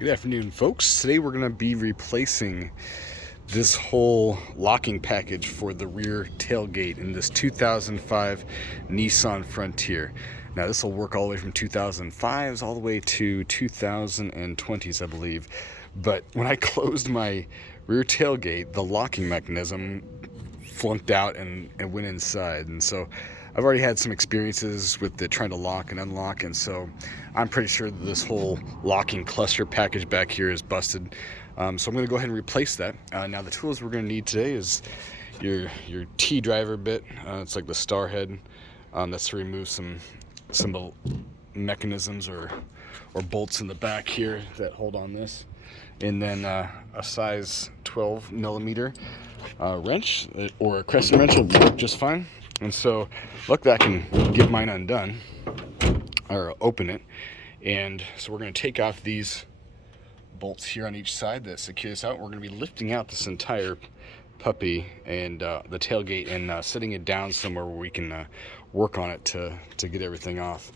Good afternoon, folks. Today we're going to be replacing this whole locking package for the rear tailgate in this 2005 Nissan Frontier. Now this will work all the way from 2005s all the way to 2020s, I believe. But when I closed my rear tailgate, the locking mechanism flunked out and went inside, and so I've already had some experiences with the trying to lock and unlock, and so I'm pretty sure that this whole locking cluster package back here is busted. So I'm going to go ahead and replace that. Now the tools we're going to need today is your T driver bit. It's like the star head. That's to remove some mechanisms or bolts in the back here that hold on this, and then a size 12 millimeter wrench or a crescent wrench will work just fine. And so luckily I can get mine undone or open it. And so we're going to take off these bolts here on each side that secure this out. We're going to be lifting out this entire puppy and the tailgate and setting it down somewhere where we can work on it to get everything off.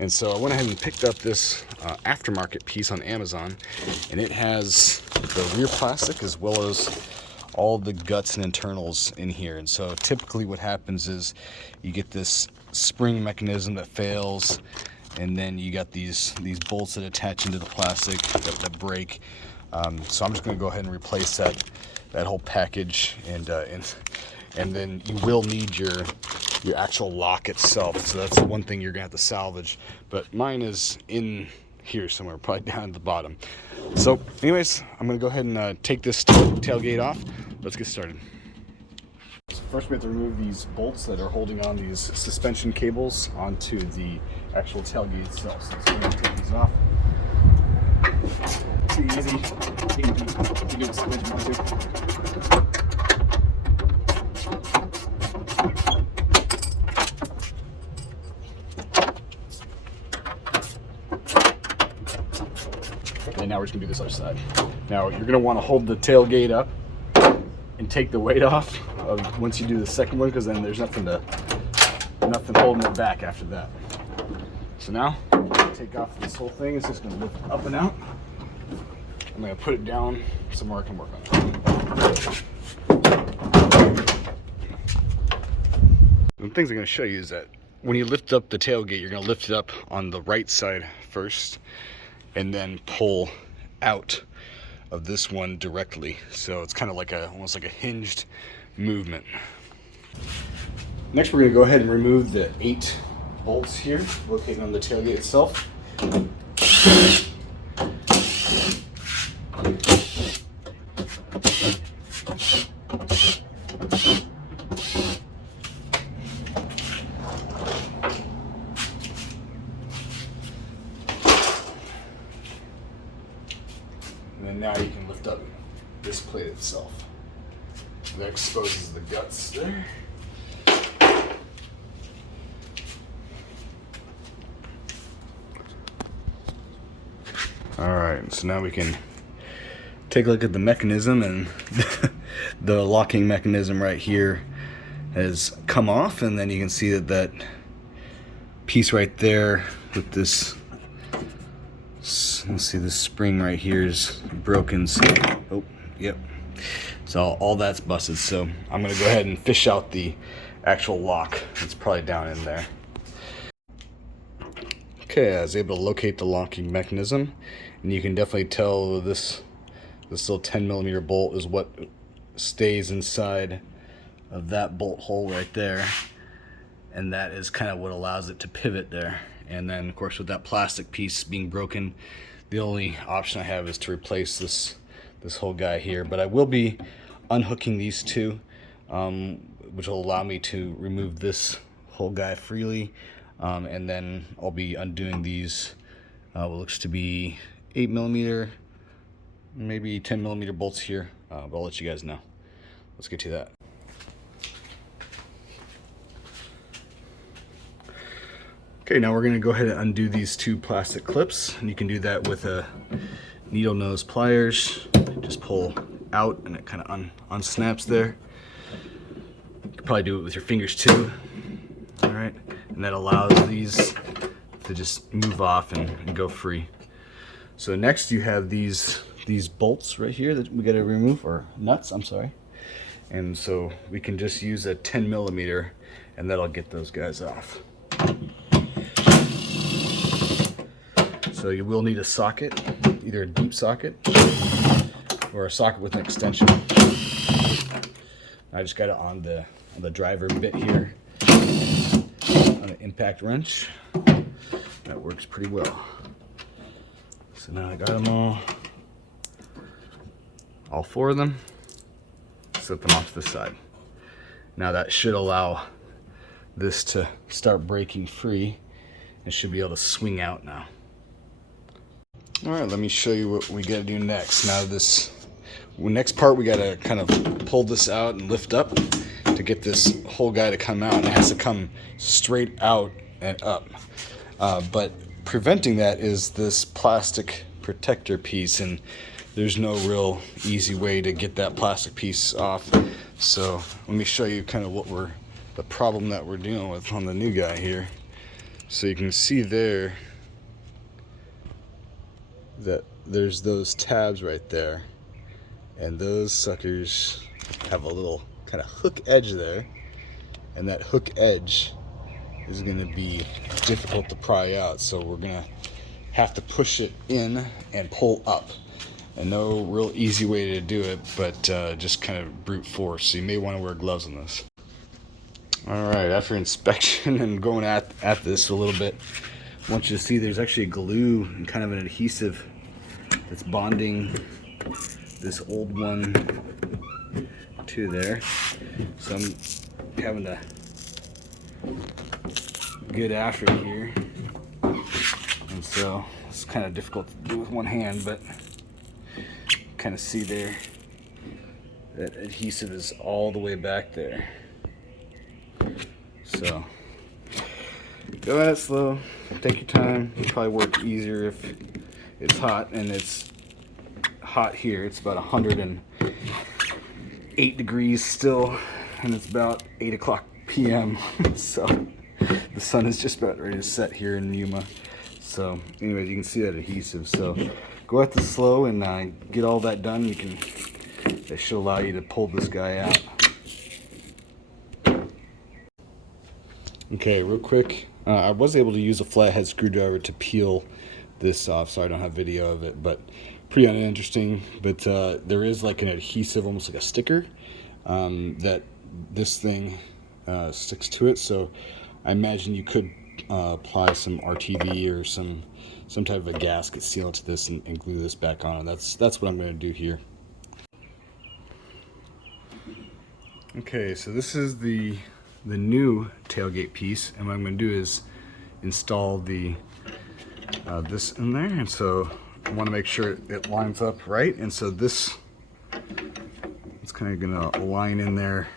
And so I went ahead and picked up this aftermarket piece on Amazon, and it has the rear plastic as well as all the guts and internals in here. And so typically what happens is you get this spring mechanism that fails, and then you got these bolts that attach into the plastic that break. So I'm just going to go ahead and replace that whole package, and then you will need your actual lock itself. So that's the one thing you're gonna have to salvage, but mine is in here somewhere, probably down at the bottom. So anyways, I'm gonna go ahead and take this tailgate off. Let's get started. So first we have to remove these bolts that are holding on these suspension cables onto the actual tailgate itself. So let's go ahead and take these off. Pretty easy. You can do this if you want to. And now we're just gonna do this other side. Now you're gonna want to hold the tailgate up and take the weight off once you do the second one, because then there's nothing holding it back after that. So now take off this whole thing. It's just gonna lift up and out. I'm gonna put it down somewhere I can work on it. The things I'm gonna show you is that when you lift up the tailgate, you're gonna lift it up on the right side first, and then pull out of this one directly. So it's kind of like almost like a hinged movement. Next, we're going to go ahead and remove the 8 bolts here located on the tailgate itself. And then now you can lift up this plate itself. That exposes the guts there. Alright, so now we can take a look at the mechanism, and the locking mechanism right here has come off, and then you can see that piece right there with this, let's see, this spring right here is broken. So, oh, yep. So all that's busted. So I'm gonna go ahead and fish out the actual lock. It's probably down in there. Okay, I was able to locate the locking mechanism, and you can definitely tell this little 10 millimeter bolt is what stays inside of that bolt hole right there, and that is kind of what allows it to pivot there. And then of course with that plastic piece being broken, the only option I have is to replace this whole guy here. But I will be unhooking these two, which will allow me to remove this whole guy freely, and then I'll be undoing these what looks to be 8 millimeter, maybe 10 millimeter bolts here, but I'll let you guys know. Let's get to that. Okay, now we're going to go ahead and undo these 2 plastic clips, and you can do that with a needle nose pliers. Just pull out and it kind of unsnaps there. You can probably do it with your fingers too. All right, and that allows these to just move off and go free. So next you have these bolts right here that we got to remove, or nuts, I'm sorry. And so we can just use a 10 millimeter and that'll get those guys off. So you will need a socket, either a deep socket or a socket with an extension. I just got it on the driver bit here on an impact wrench. That works pretty well. So now I got them all 4 of them. Set them off to the side. Now that should allow this to start breaking free and should be able to swing out now. All right, let me show you what we gotta do next. Now this next part, we gotta kind of pull this out and lift up to get this whole guy to come out. And it has to come straight out and up. But preventing that is this plastic protector piece, and there's no real easy way to get that plastic piece off. So let me show you kind of the problem that we're dealing with on the new guy here. So you can see there that there's those tabs right there, and those suckers have a little kind of hook edge there, and that hook edge is going to be difficult to pry out, so we're going to have to push it in and pull up. And no real easy way to do it, but just kind of brute force. So you may want to wear gloves on this. All right, after inspection and going at this a little bit, I want you to see there's actually a glue and kind of an adhesive that's bonding this old one to there. So I'm having to get after it here. And so it's kind of difficult to do with one hand, but kind of see there that adhesive is all the way back there. So go at it slow, take your time. It'll probably work easier if it's hot, and it's hot here. It's about 108 degrees still, and it's about 8 o'clock p.m. So the sun is just about ready to set here in Yuma. So anyways, you can see that adhesive. So go at this slow and get all that done. That should allow you to pull this guy out. Okay, real quick, I was able to use a flathead screwdriver to peel this off, so I don't have video of it, but pretty uninteresting. But there is like an adhesive, almost like a sticker, that this thing sticks to it. So I imagine you could apply some RTV or some type of a gasket sealant to this and glue this back on. And that's what I'm going to do here. Okay, so this is the new tailgate piece, and what I'm going to do is install this in there. And so I want to make sure it lines up right, and so this it's kind of going to align in there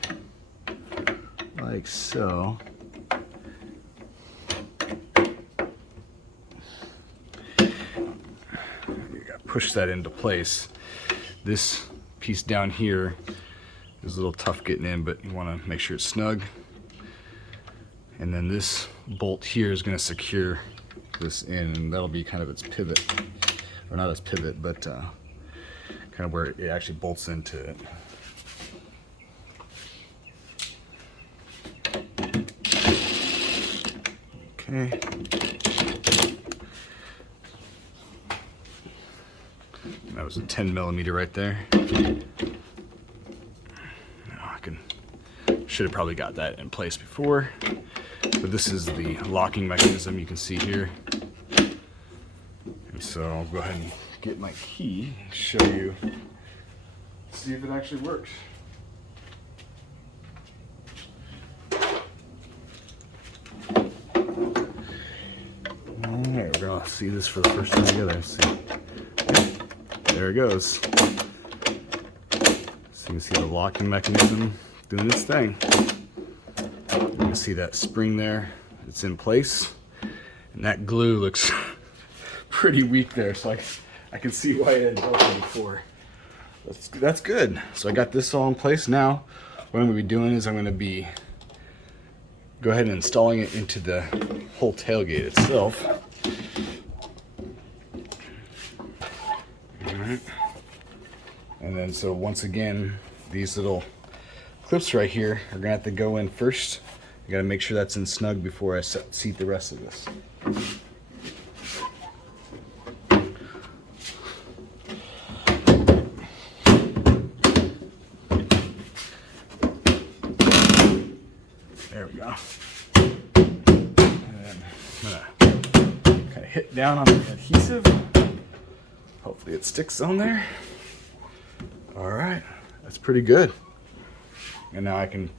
like so. Push that into place. This piece down here is a little tough getting in, but you want to make sure it's snug. And then this bolt here is going to secure this in, and that'll be kind of its pivot, or not its pivot, but kind of where it actually bolts into it. Okay. That was a 10 millimeter right there. Should have probably got that in place before, but this is the locking mechanism you can see here. And so I'll go ahead and get my key and show you, see if it actually works. Alright, we're gonna see this for the first time together. See. There it goes. So you can see the locking mechanism doing its thing. You can see that spring there, it's in place, and that glue looks pretty weak there, so I can see why it had broken before. That's good. So I got this all in place. Now what I'm going to be doing is I'm going to be go ahead and installing it into the whole tailgate itself. right. And then so once again, these little clips right here are gonna have to go in first. I gotta make sure that's in snug before I seat the rest of this. There we go. And then I'm gonna kind of hit down on the adhesive. Hopefully it sticks on there. All right, that's pretty good. And now I can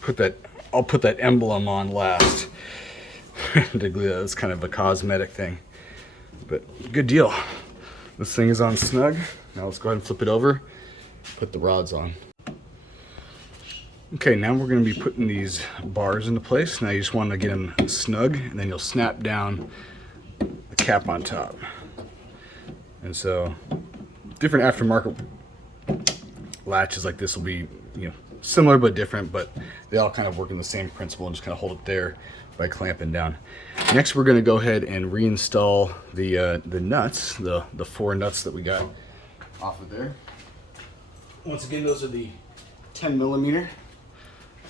put that, I'll put that emblem on last. To glue that, it's kind of a cosmetic thing. But good deal. This thing is on snug. Now let's go ahead and flip it over, put the rods on. Okay, now we're going to be putting these bars into place. Now you just want to get them snug, and then you'll snap down the cap on top. And so, different aftermarket latches like this will be, similar but different, but they all kind of work in the same principle and just kind of hold it there by clamping down. Next, we're going to go ahead and reinstall the nuts, the 4 nuts that we got off of there. Once again, those are the 10 millimeter.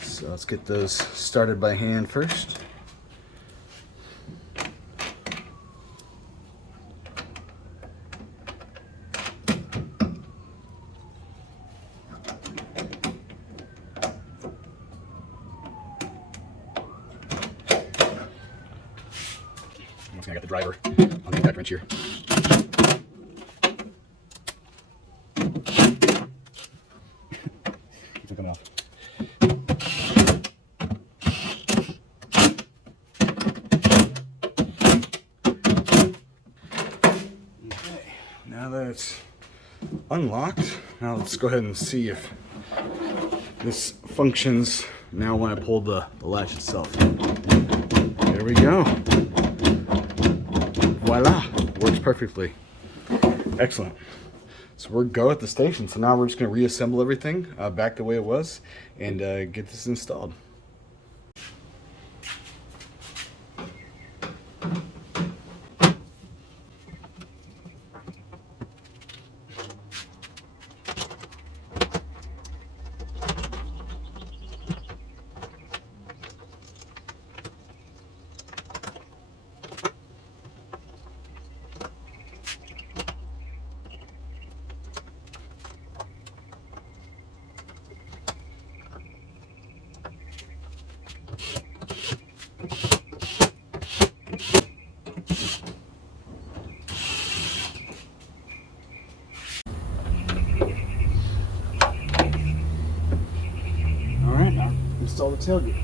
So let's get those started by hand first. Once again, I got the driver on the impact wrench here. It's coming off. Now that it's unlocked, now let's go ahead and see if this functions now when I pull the latch itself. There we go. Voila, works perfectly. Excellent. So we're go at the station. So now we're just going to reassemble everything back the way it was and get this installed. Install the tailgate.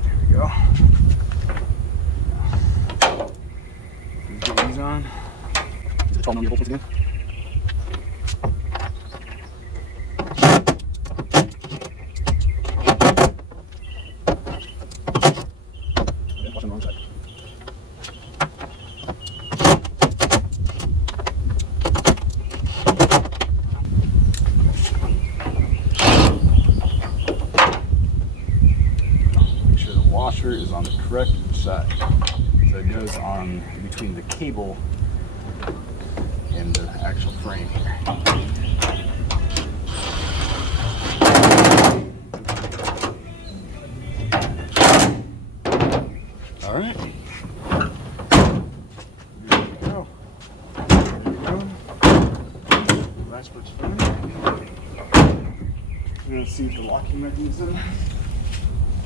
There we go. Get these on. Is it 12 millimeter bolts once again? Watch on the wrong side. Is on the correct side, so it goes on between the cable and the actual frame here. All right, there we go. There we go. Last part's fine. We're gonna see if the locking mechanism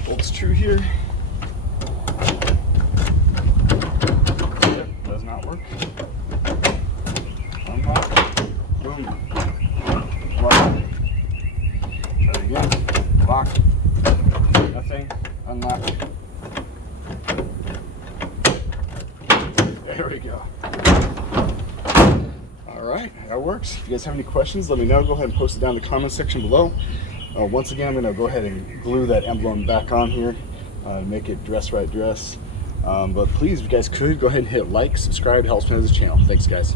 holds true here. Does not work. Unlock. Boom. Lock. Try it again. Lock. Nothing. Unlock. There we go. Alright, that works. If you guys have any questions, let me know. Go ahead and post it down in the comment section below. Once again, I'm going to go ahead and glue that emblem back on here to make it dress right dress. But please, if you guys could, go ahead and hit like, subscribe, it helps me out as a channel. Thanks, guys.